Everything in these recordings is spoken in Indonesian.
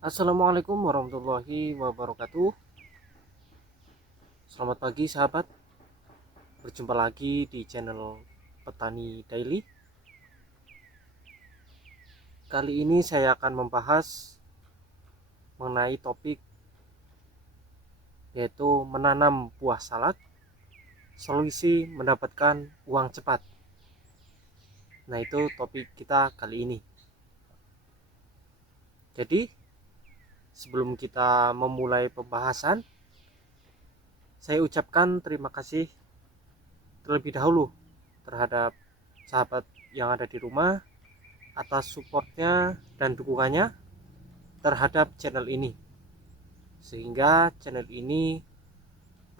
Assalamualaikum warahmatullahi wabarakatuh. Selamat pagi sahabat. Berjumpa lagi di channel Petani Daily. Kali ini saya akan membahas mengenai topik yaitu menanam buah salak, solusi mendapatkan uang cepat. Nah, itu topik kita kali ini. Jadi, sebelum kita memulai pembahasan, saya ucapkan terima kasih terlebih dahulu terhadap sahabat yang ada di rumah atas supportnya dan dukungannya terhadap channel ini, sehingga channel ini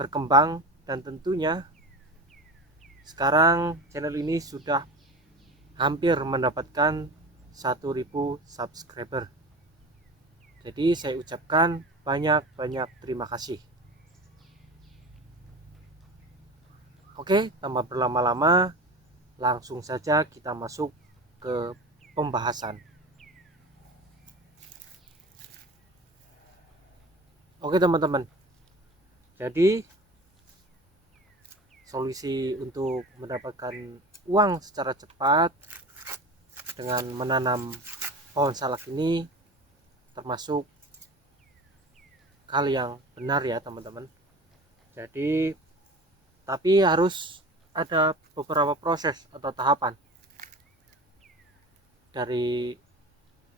berkembang dan tentunya sekarang channel ini sudah hampir mendapatkan 1000 subscriber. Jadi saya ucapkan banyak-banyak terima kasih. Oke, tanpa berlama-lama, langsung saja kita masuk ke pembahasan. Oke teman-teman, jadi solusi untuk mendapatkan uang secara cepat dengan menanam pohon salak ini termasuk hal yang benar ya teman-teman. Jadi tapi harus ada beberapa proses atau tahapan dari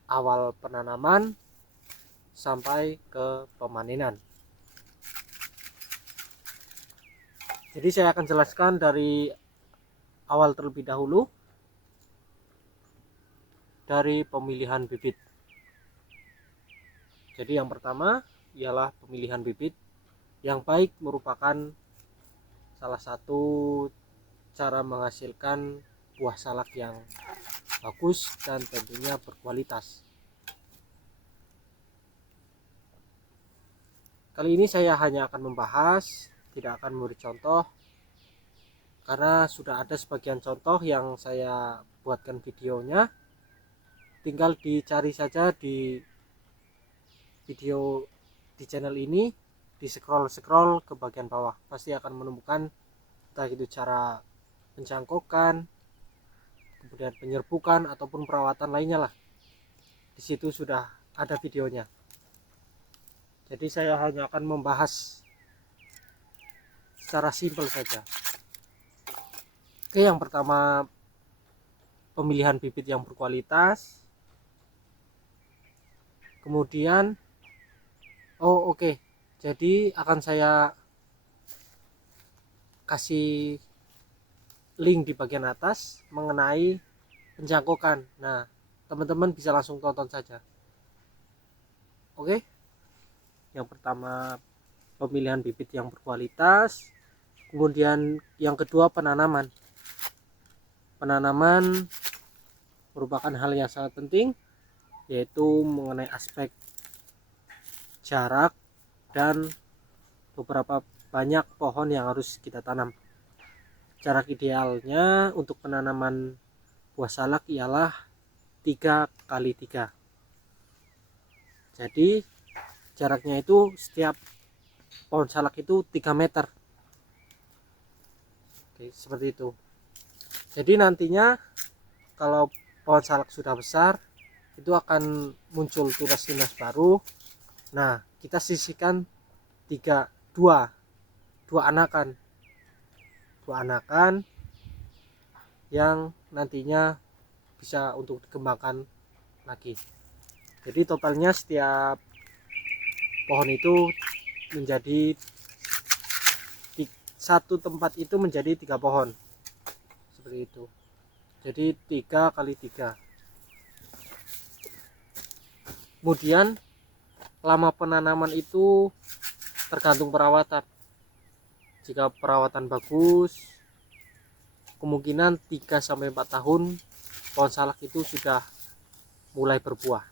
awal penanaman sampai ke pemanenan. Jadi saya akan jelaskan dari awal terlebih dahulu, dari pemilihan bibit. Jadi yang pertama ialah pemilihan bibit yang baik merupakan salah satu cara menghasilkan buah salak yang bagus dan tentunya berkualitas. Kali ini saya hanya akan membahas, tidak akan memberi contoh, karena sudah ada sebagian contoh yang saya buatkan videonya. Tinggal dicari saja di video di channel ini, di scroll ke bagian bawah, pasti akan menemukan entah itu cara pencangkokan, kemudian penyerbukan ataupun perawatan lainnya lah. Di situ sudah ada videonya. Jadi saya hanya akan membahas secara simpel saja. Oke, yang pertama pemilihan bibit yang berkualitas. Kemudian oke. Jadi akan saya kasih link di bagian atas mengenai pencangkokan. Nah, teman-teman bisa langsung tonton saja. Oke. Yang pertama pemilihan bibit yang berkualitas. Kemudian yang kedua penanaman. Penanaman merupakan hal yang sangat penting, yaitu mengenai aspek jarak dan beberapa banyak pohon yang harus kita tanam. Jarak idealnya untuk penanaman buah salak ialah 3x3. Jadi jaraknya itu setiap pohon salak itu 3 meter. Oke, seperti itu. Jadi nantinya kalau pohon salak sudah besar, itu akan muncul tunas-tunas baru. Nah, kita sisihkan dua anakan yang nantinya bisa untuk dikembangkan lagi. Jadi totalnya setiap pohon itu menjadi satu tempat itu menjadi 3 pohon, seperti itu. Jadi 3x3. Kemudian lama penanaman itu tergantung perawatan. Jika perawatan bagus, kemungkinan 3-4 tahun pohon salak itu sudah mulai berbuah.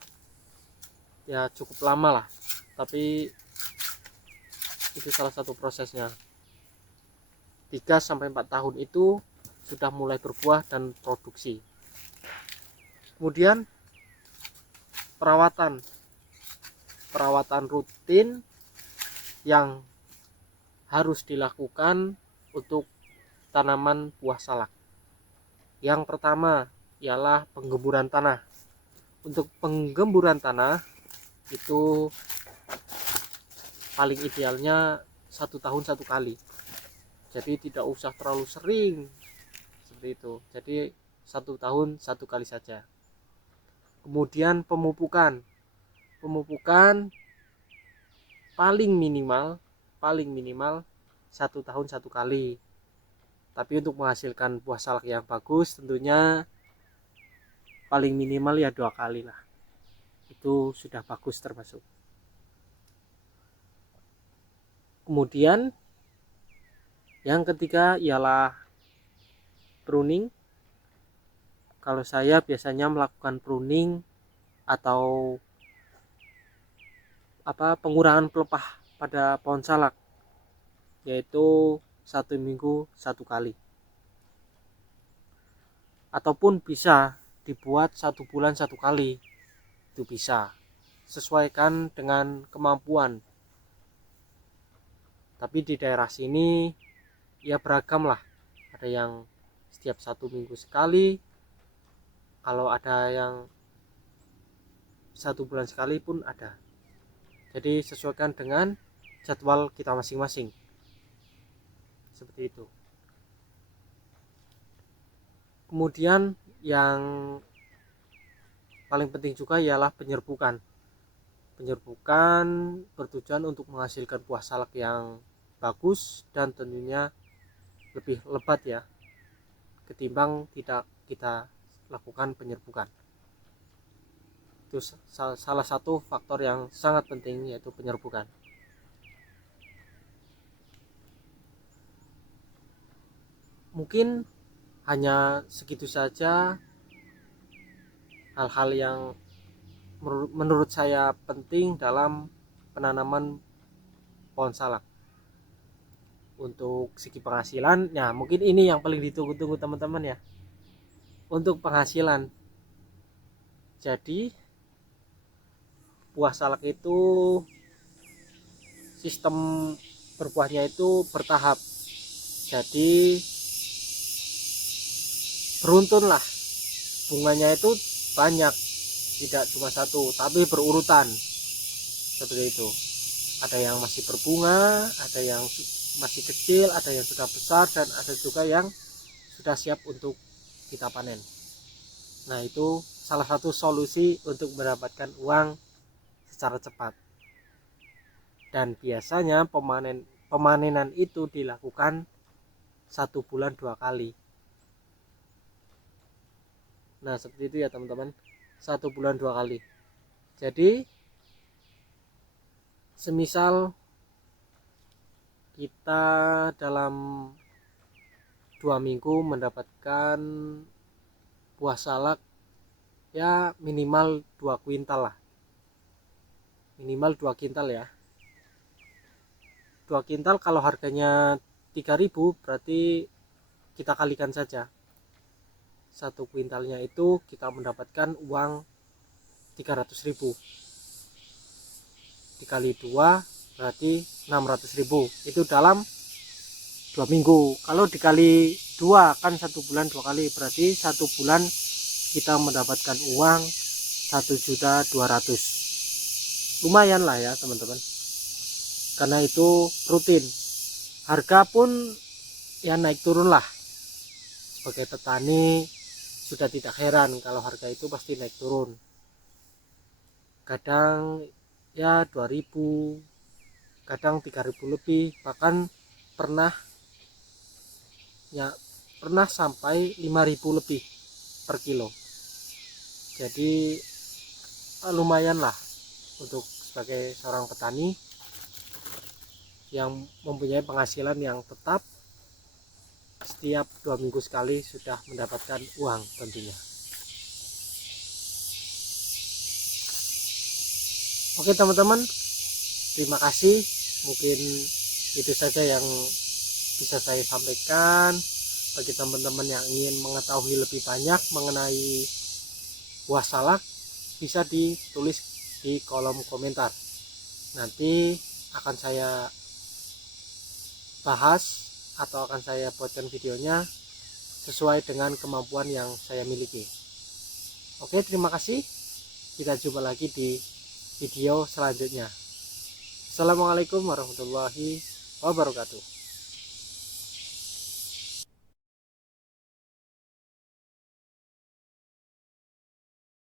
Ya cukup lama lah, tapi itu salah satu prosesnya. 3-4 tahun itu sudah mulai berbuah dan produksi. Kemudian perawatan perawatan rutin yang harus dilakukan untuk tanaman buah salak. Yang pertama ialah penggemburan tanah. Untuk penggemburan tanah itu paling idealnya 1 tahun 1 kali. Jadi tidak usah terlalu sering seperti itu. Jadi 1 tahun 1 kali saja. Kemudian pemupukan. Pemupukan paling minimal 1 tahun 1 kali. Tapi untuk menghasilkan buah salak yang bagus tentunya paling minimal ya 2 kali lah. Itu sudah bagus termasuk. Kemudian yang ketiga ialah pruning. Kalau saya biasanya melakukan pruning atau pengurangan pelepah pada pohon salak, yaitu 1 minggu 1 kali, ataupun bisa dibuat 1 bulan 1 kali. Itu bisa, sesuaikan dengan kemampuan. Tapi di daerah sini ya beragam lah, ada yang setiap 1 minggu sekali, kalau ada yang 1 bulan sekali pun ada. Jadi sesuaikan dengan jadwal kita masing-masing, seperti itu. Kemudian yang paling penting juga ialah penyerbukan. Penyerbukan bertujuan untuk menghasilkan buah salak yang bagus dan tentunya lebih lebat ya, ketimbang tidak kita lakukan penyerbukan. Itu salah satu faktor yang sangat penting, yaitu penyerbukan. Mungkin hanya segitu saja hal-hal yang menurut saya penting dalam penanaman pohon salak. Untuk segi penghasilan, ya mungkin ini yang paling ditunggu-tunggu teman-teman ya, untuk penghasilan. Jadi buah salak itu sistem berbuahnya itu bertahap. Jadi beruntunlah, bunganya itu banyak, tidak cuma satu tapi berurutan seperti itu. Ada yang masih berbunga, ada yang masih kecil, ada yang sudah besar, dan ada juga yang sudah siap untuk kita panen. Nah, itu salah satu solusi untuk mendapatkan uang secara cepat. Dan biasanya pemanenan itu dilakukan 1 bulan 2 kali. Nah, seperti itu ya teman-teman, 1 bulan 2 kali. Jadi semisal kita dalam 2 minggu mendapatkan buah salak ya minimal 2 kuintal lah, minimal 2 kintal ya. 2 kintal kalau harganya 3.000, berarti kita kalikan saja. 1 kuintalnya itu kita mendapatkan uang 300.000, dikali 2 berarti 600.000. Itu dalam 2 minggu. Kalau dikali 2 kan 1 bulan 2 kali, berarti 1 bulan kita mendapatkan uang 1.200.000. Lumayan lah ya teman-teman, karena itu rutin. Harga pun ya naik turun lah. Sebagai petani sudah tidak heran kalau harga itu pasti naik turun. Kadang ya 2.000, kadang 3.000 lebih, bahkan pernah sampai 5.000 lebih per kilo. Jadi lumayan lah untuk sebagai seorang petani yang mempunyai penghasilan yang tetap, setiap 2 minggu sekali sudah mendapatkan uang tentunya. Oke teman-teman, terima kasih. Mungkin itu saja yang bisa saya sampaikan. Bagi teman-teman yang ingin mengetahui lebih banyak mengenai buah salak, bisa ditulis di kolom komentar. nanti akan saya bahas atau akan saya buatkan videonya sesuai dengan kemampuan yang saya miliki. Oke, terima kasih. Kita jumpa lagi di video selanjutnya. Assalamualaikum warahmatullahi wabarakatuh.